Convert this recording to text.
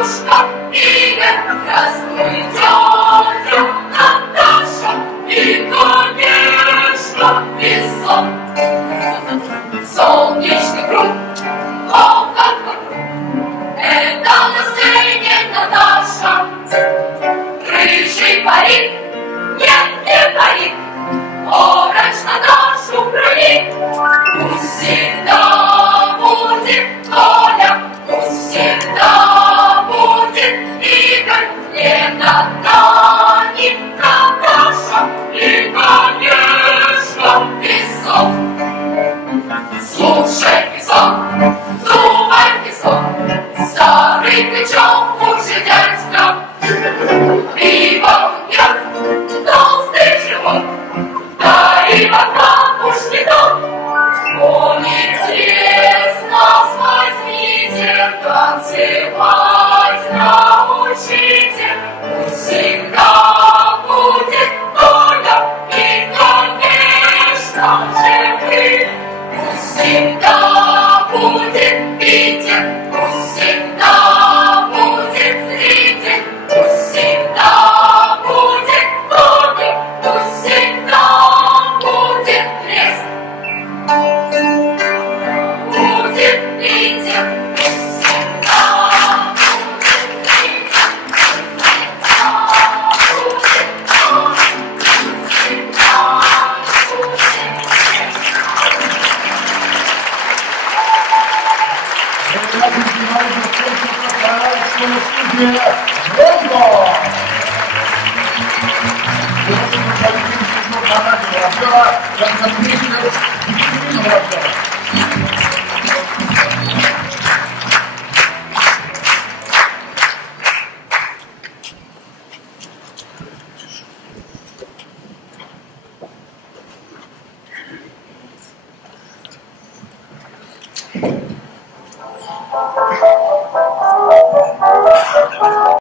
бабушка Игорь, здравствуй, тетя Наташа и, конечно, весон. Солнечный круг, о, как вокруг, это на сцене Наташа. Рыжий парик, нет, не парик, обруч Наташу проник. Пусть всегда будет Оля, пусть всегда будет Игорь, Лена, Таня, Наташа и, конечно, песок. Слушай, песок, думай, песок, старый плечом хуже дядька. Пиво пьет, толстый живот, да и вокруг уж не тот. Он интересно, возьмите, танцевать научите. Пусть всегда будет Оля и, конечно же, вы. Пусть всегда будет Питер, пусть всегда будет зритель, пусть всегда будет домик, пусть всегда будет лес. Будет Питер, пусть всегда будет Питер, пусть всегда будет домик, пусть всегда будет лес. Thank you.